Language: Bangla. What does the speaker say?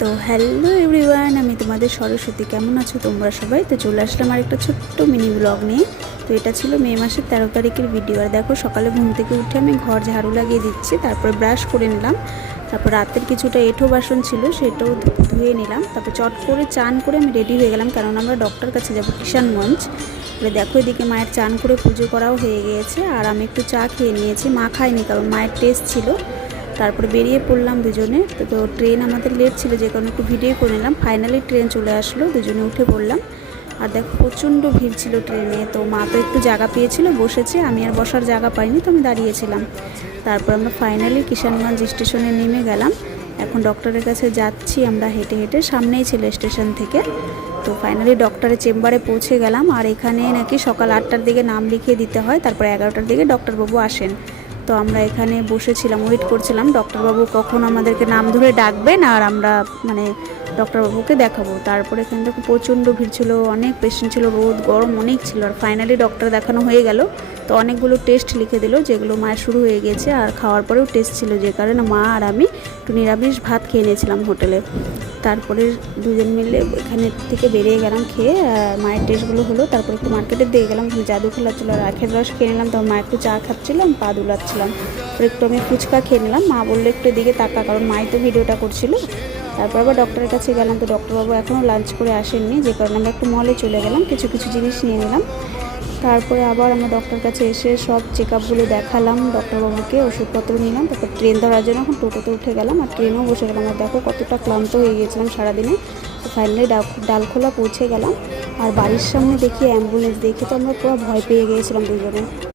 তো হ্যালো এভরিওয়ান, আমি তোমাদের সরস্বতী। কেমন আছো তোমরা সবাই? তো চলে আসলাম আর একটা ছোট্ট মিনি ব্লগ নিয়ে। তো এটা ছিল মে মাসের 13 তারিখের ভিডিও। আর দেখো, সকালে ঘুম থেকে উঠে আমি ঘর ঝাড়ু লাগিয়ে দিচ্ছি, তারপর ব্রাশ করে নিলাম, তারপর রাতের কিছুটা এঁঠো বাসন ছিল সেটাও ধুয়ে নিলাম, তারপর চট করে চান করে আমি রেডি হয়ে গেলাম, কারণ আমরা ডক্টর কাছে যাবো কিষানগঞ্জ। দেখো, এদিকে মায়ের চান করে পুজো করাও হয়ে গিয়েছে, আর আমি একটু চা খেয়ে নিয়েছি। মা খায়নি, কারণ মায়ের টেস্ট ছিল। তারপরে বেরিয়ে পড়লাম দুজনে। তো ট্রেন আমাদের লেট ছিল, যে কারণে একটু ভিডিও করে নিলাম। ফাইনালি ট্রেন চলে আসলো, দুজনে উঠে পড়লাম। আর দেখো, প্রচণ্ড ভিড় ছিল ট্রেনে। তো মা তো একটু জায়গা পেয়েছিল, বসেছে, আমি আর বসার জায়গা পাইনি, তো আমি দাঁড়িয়েছিলাম। তারপর আমরা ফাইনালি কিষানগঞ্জ স্টেশনে নেমে গেলাম। এখন ডক্টরের কাছে যাচ্ছি আমরা হেঁটে হেঁটে, সামনেই ছিল স্টেশন থেকে। তো ফাইনালি ডক্টরের চেম্বারে পৌঁছে গেলাম। আর এখানে নাকি সকাল 8টার দিকে নাম লিখিয়ে দিতে হয়, তারপর 11টার দিকে ডক্টরবাবু আসেন। তো আমরা এখানে বসেছিলাম, ওয়েট করছিলাম ডক্টরবাবু কখন আমাদেরকে নাম ধরে ডাকবেন আর আমরা ডক্টরবাবুকে দেখাবো। তারপরে এখান থেকে প্রচণ্ড ভিড় ছিল, অনেক পেশেন্ট ছিল, রোদ গরম অনেক ছিল। আর ফাইনালি ডক্টর দেখানো হয়ে গেল। তো অনেকগুলো টেস্ট লিখে দিল, যেগুলো মায়ের শুরু হয়ে গিয়েছে, আর খাওয়ার পরেও টেস্ট ছিল, যে কারণে মা আর আমি একটু নিরামিষ ভাত খেয়ে নিয়েছিলাম হোটেলে। তারপরে দুজন মিলে এখানে থেকে বেরিয়ে গেলাম খেয়ে। মায়ের টেস্টগুলো হলো, তারপর একটু মার্কেটের দিকে গেলাম, জাদু খেলা ছিল, আর আখের রস খেয়ে নিলাম। তো মা একটু চা খাচ্ছিলাম, পা দুলাচ্ছিলাম। একটু আমি ফুচকা খেয়ে নিলাম। মা বললো একটু এদিকে তাকা, কারণ মাই তো ভিডিওটা করছিল। তারপর আবার ডক্টরের কাছে গেলাম। তো ডক্টরবাবু এখনও লাঞ্চ করে আসেননি, যে কারণে আমরা একটু মলে চলে গেলাম, কিছু কিছু জিনিস নিয়ে নিলাম। তারপরে আবার আমরা ডক্টর কাছে এসে সব চেক আপগুলো দেখালাম ডক্টরবাবুকে, ওষুধপত্র নিলাম। তারপর ট্রেন ধরার জন্য এখন টোটোতে উঠে গেলাম, আর ট্রেনেও বসে গেলাম। আর দেখো কতটা ক্লান্ত হয়ে গিয়েছিলাম সারাদিনে। তো ফাইনালি ডালখোলা পৌঁছে গেলাম। আর বাড়ির সামনে দেখি অ্যাম্বুলেন্স, দেখে তো আমরা পুরো ভয় পেয়ে গিয়েছিলাম দুজনে।